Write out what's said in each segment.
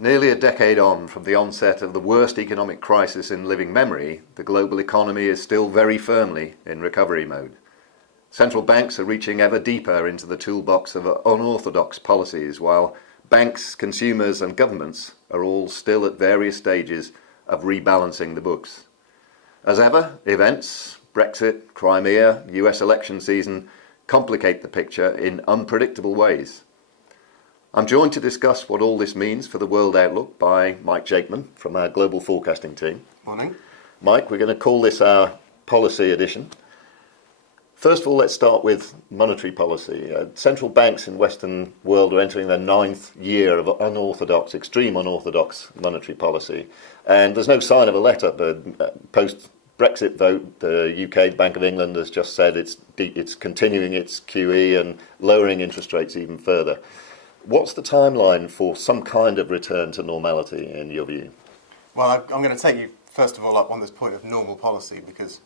Nearly a decade on from the onset of the worst economic crisis in living memory, the global economy is still very firmly in recovery mode. Central banks are reaching ever deeper into the toolbox of unorthodox policies, while banks, consumers and governments are all still at various stages of rebalancing the books. As ever, events, Brexit, Crimea, US election season complicate the picture in unpredictable ways. I'm joined to discuss what all this means for the world outlook by Mike Jakeman from our global forecasting team. Morning. Mike, we're going to call this our policy edition. First of all, let's start with monetary policy. Central banks in Western world are entering their 9th year of extreme unorthodox monetary policy. And there's no sign of a let-up. Post-Brexit vote, the UK Bank of England has just said it's continuing its QE and lowering interest rates even further. What's the timeline for some kind of return to normality, in your view? Well, I'm going to take you, first of all, up on this point of normal policy, because,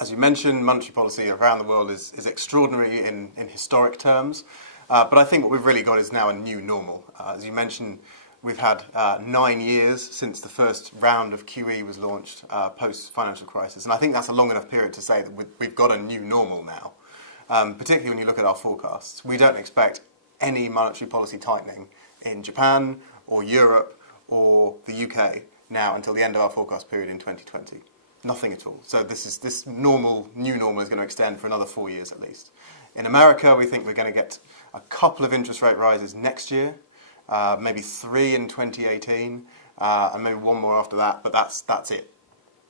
as you mentioned, monetary policy around the world is extraordinary in historic terms. But I think what we've really got is now a new normal. As you mentioned, we've had 9 years since the first round of QE was launched post-financial crisis. And I think that's a long enough period to say that we've got a new normal now, particularly when you look at our forecasts. We don't expect any monetary policy tightening in Japan or Europe or the UK now until the end of our forecast period in 2020. Nothing at all. So this new normal is going to extend for another 4 years at least. In America, we think we're going to get a couple of interest rate rises next year, maybe 3 in 2018, and maybe one more after that, but that's it.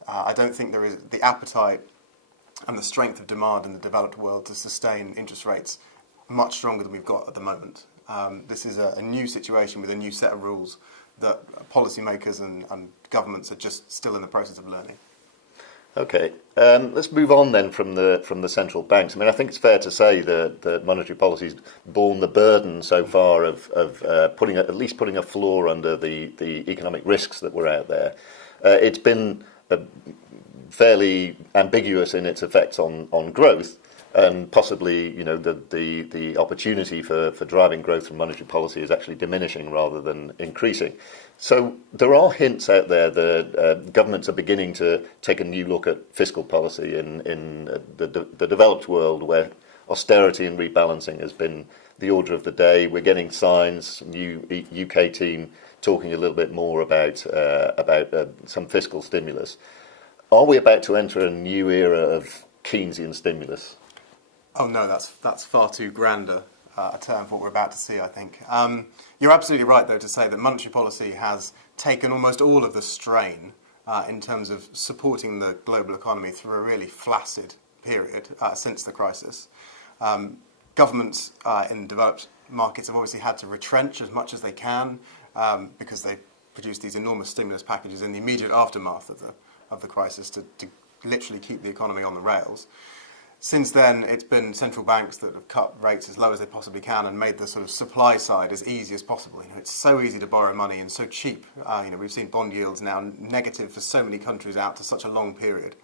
I don't think there is the appetite and the strength of demand in the developed world to sustain interest rates much stronger than we've got at the moment. This is a new situation with a new set of rules that policymakers and governments are just still in the process of learning. Okay, let's move on then from the central banks. I mean, I think it's fair to say that monetary policy's borne the burden so far of putting a floor under the economic risks that were out there. It's been fairly ambiguous in its effects on growth. And possibly, the opportunity for driving growth from monetary policy is actually diminishing rather than increasing. So there are hints out there that governments are beginning to take a new look at fiscal policy in the developed world, where austerity and rebalancing has been the order of the day. We're getting signs, new UK team talking a little bit more about some fiscal stimulus. Are we about to enter a new era of Keynesian stimulus? Oh no, that's far too grand a term for what we're about to see, I think. You're absolutely right, though, to say that monetary policy has taken almost all of the strain in terms of supporting the global economy through a really flaccid period since the crisis. Governments in developed markets have obviously had to retrench as much as they can because they produced these enormous stimulus packages in the immediate aftermath of the crisis to literally keep the economy on the rails. Since then, it's been central banks that have cut rates as low as they possibly can and made the sort of supply side as easy as possible. It's so easy to borrow money and so cheap. We've seen bond yields now negative for so many countries out to such a long period.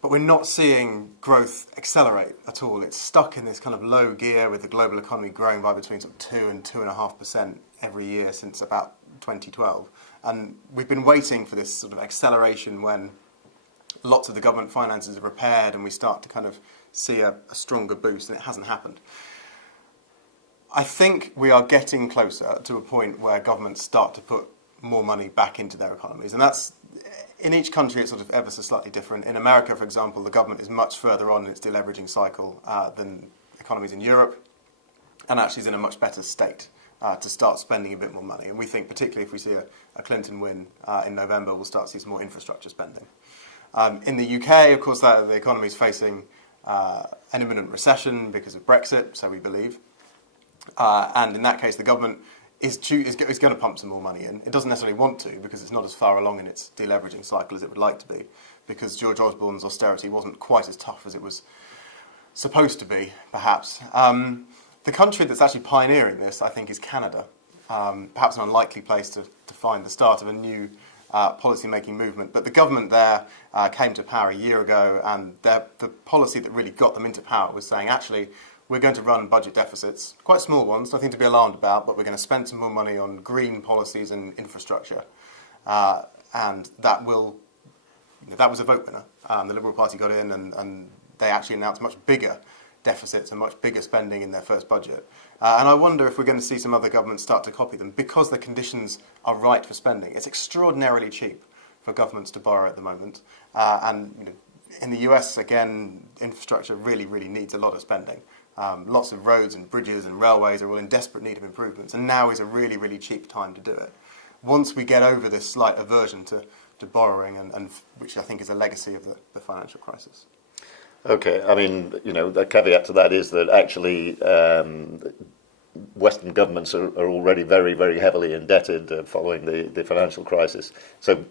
But we're not seeing growth accelerate at all. It's stuck in this kind of low gear with the global economy growing by between sort of 2 and 2.5% every year since about 2012. And we've been waiting for this sort of acceleration when lots of the government finances are repaired and we start to kind of see a stronger boost, and it hasn't happened. I think we are getting closer to a point where governments start to put more money back into their economies, and that's, in each country it's sort of ever so slightly different. In America, for example, the government is much further on in its deleveraging cycle than economies in Europe, and actually is in a much better state to start spending a bit more money. And we think, particularly if we see a Clinton win in November, we'll start to see some more infrastructure spending. In the UK, of course, the economy is facing an imminent recession because of Brexit, so we believe. And in that case, the government is going to pump some more money in. It doesn't necessarily want to, because it's not as far along in its deleveraging cycle as it would like to be, because George Osborne's austerity wasn't quite as tough as it was supposed to be, perhaps. The country that's actually pioneering this, I think, is Canada. Perhaps an unlikely place to find the start of a new policy-making movement. But the government there came to power a year ago, and the policy that really got them into power was saying, actually, we're going to run budget deficits, quite small ones, nothing to be alarmed about, but we're going to spend some more money on green policies and infrastructure. And that was a vote winner. The Liberal Party got in and they actually announced much bigger deficits and much bigger spending in their first budget. And I wonder if we're going to see some other governments start to copy them because the conditions are right for spending. It's extraordinarily cheap for governments to borrow at the moment. And in the US, again, infrastructure really, really needs a lot of spending. Lots of roads and bridges and railways are all in desperate need of improvements, and now is a really, really cheap time to do it. Once we get over this slight aversion to borrowing, and which I think is a legacy of the financial crisis. Okay, I mean, the caveat to that is that actually Western governments are already very, very heavily indebted following the financial crisis. So,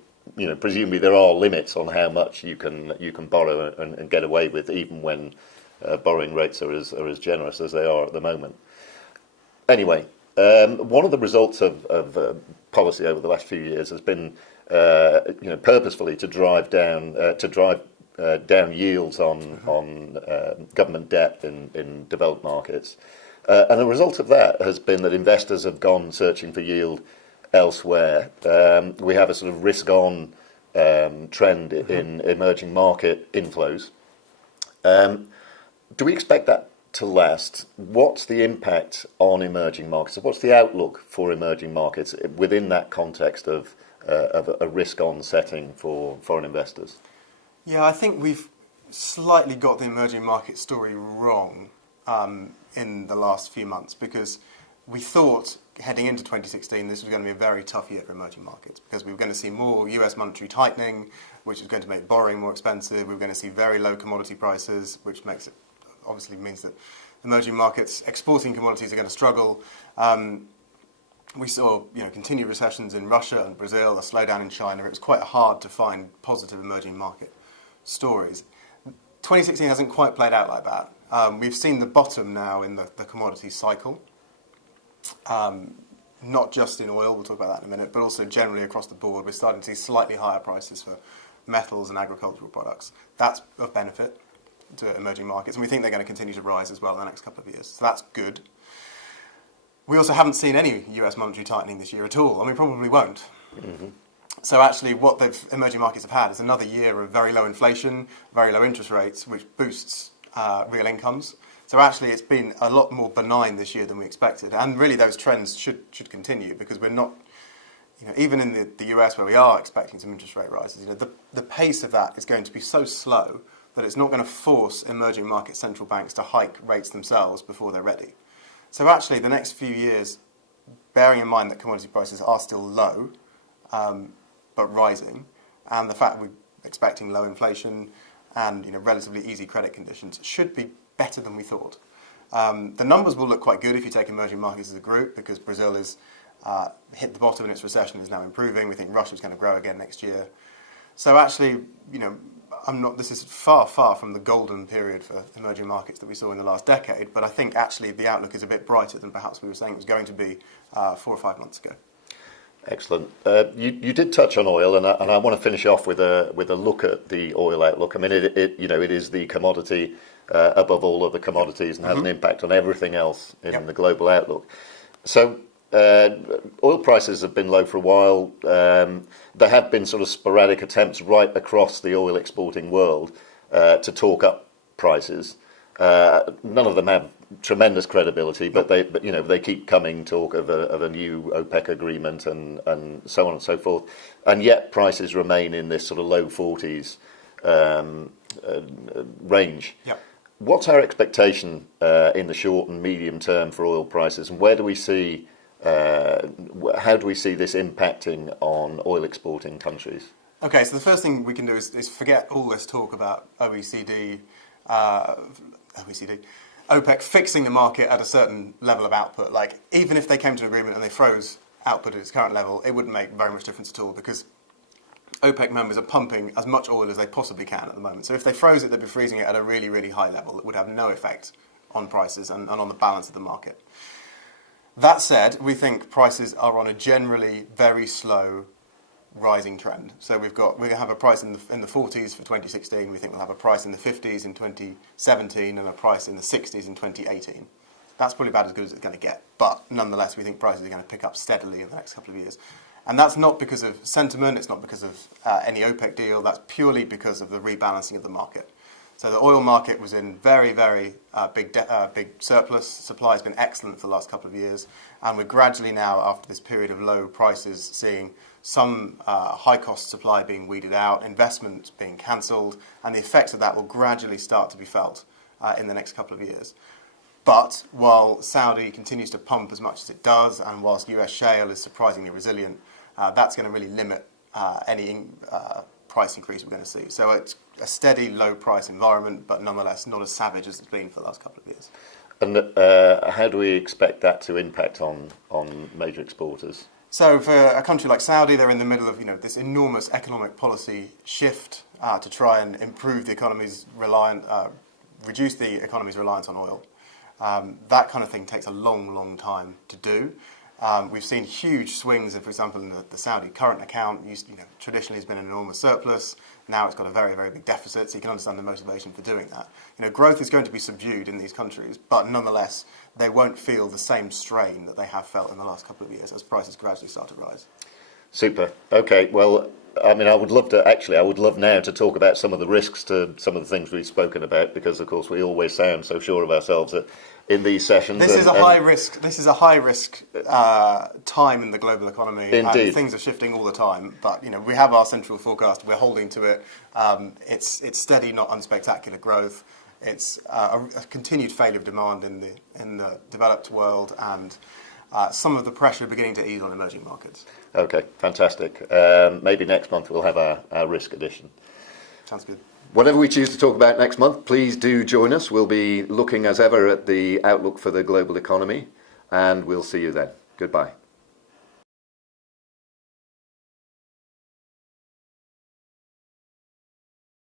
presumably there are limits on how much you can borrow and get away with, even when borrowing rates are as generous as they are at the moment. Anyway, one of the results of policy over the last few years has been, purposefully to drive down yields on government debt in developed markets, and the result of that has been that investors have gone searching for yield elsewhere. We have a sort of risk-on trend in emerging market inflows. Do we expect that to last? What's the impact on emerging markets? What's the outlook for emerging markets within that context of a risk-on setting for foreign investors? Yeah, I think we've slightly got the emerging market story wrong in the last few months, because we thought heading into 2016 this was going to be a very tough year for emerging markets, because we were going to see more US monetary tightening, which is going to make borrowing more expensive. We were going to see very low commodity prices, which obviously means that emerging markets exporting commodities are going to struggle. We saw continued recessions in Russia and Brazil, a slowdown in China. It was quite hard to find positive emerging market stories. 2016 hasn't quite played out like that. We've seen the bottom now in the commodity cycle, not just in oil, we'll talk about that in a minute, but also generally across the board. We're starting to see slightly higher prices for metals and agricultural products. That's of benefit to emerging markets, and we think they're going to continue to rise as well in the next couple of years. So that's good. We also haven't seen any US monetary tightening this year at all, and we probably won't. Mm-hmm. So actually what the emerging markets have had is another year of very low inflation, very low interest rates, which boosts real incomes. So actually it's been a lot more benign this year than we expected, and really those trends should continue, because we're not, even in the US where we are expecting some interest rate rises, the pace of that is going to be so slow that it's not going to force emerging market central banks to hike rates themselves before they're ready. So actually the next few years, bearing in mind that commodity prices are still low, but rising, and the fact we're expecting low inflation and relatively easy credit conditions, should be better than we thought. The numbers will look quite good if you take emerging markets as a group, because Brazil has hit the bottom in its recession, is now improving. We think Russia's going to grow again next year. So actually, this is far, far from the golden period for emerging markets that we saw in the last decade, but I think actually the outlook is a bit brighter than perhaps we were saying it was going to be 4 or 5 months ago. Excellent. You did touch on oil, and I want to finish off with a look at the oil outlook. I mean, it is the commodity above all other commodities, and has an impact on everything else in the global outlook. So oil prices have been low for a while. There have been sort of sporadic attempts right across the oil exporting world to talk up prices. None of them have tremendous credibility, but they keep coming, talk of a new OPEC agreement and so on and so forth, and yet prices remain in this sort of low 40s range. Yep. What's our expectation in the short and medium term for oil prices, and where do we see? How do we see this impacting on oil exporting countries? Okay, so the first thing we can do is forget all this talk about OECD, OPEC fixing the market at a certain level of output. Like, even if they came to an agreement and they froze output at its current level, it wouldn't make very much difference at all, because OPEC members are pumping as much oil as they possibly can at the moment. So if they froze it, they'd be freezing it at a really, really high level. It would have no effect on prices and on the balance of the market. That said, we think prices are on a generally very slow rising trend. So we're going to have a price in the 40s for 2016. We think we'll have a price in the 50s in 2017 and a price in the 60s in 2018. That's probably about as good as it's going to get. But nonetheless, we think prices are going to pick up steadily in the next couple of years. And that's not because of sentiment. It's not because of any OPEC deal. That's purely because of the rebalancing of the market. So the oil market was in very, very big surplus. Supply has been excellent for the last couple of years. And we're gradually now, after this period of low prices, seeing some high-cost supply being weeded out, investment being cancelled, and the effects of that will gradually start to be felt in the next couple of years. But while Saudi continues to pump as much as it does, and whilst US shale is surprisingly resilient, that's going to really limit any price increase we're going to see. So it's a steady low price environment, but nonetheless not as savage as it's been for the last couple of years. And how do we expect that to impact on major exporters? So for a country like Saudi, they're in the middle of this enormous economic policy shift to try and improve the economy's reduce the economy's reliance on oil. That kind of thing takes a long, long time to do. We've seen huge swings, for example, in the Saudi current account. Traditionally has been an enormous surplus. Now it's got a very, very big deficit, so you can understand the motivation for doing that. Growth is going to be subdued in these countries, but nonetheless, they won't feel the same strain that they have felt in the last couple of years as prices gradually start to rise. Super. Okay, well, I mean, I would love now to talk about some of the risks to some of the things we've spoken about, because, of course, we always sound so sure of ourselves in these sessions. This is a high risk time in the global economy. Indeed. Things are shifting all the time, but we have our central forecast. We're holding to it. It's steady, not unspectacular growth. It's a continued failure of demand in the developed world, and some of the pressure beginning to ease on emerging markets. Okay, fantastic. Maybe next month we'll have our risk edition. Sounds good. Whatever we choose to talk about next month, please do join us. We'll be looking as ever at the outlook for the global economy, and we'll see you then. Goodbye.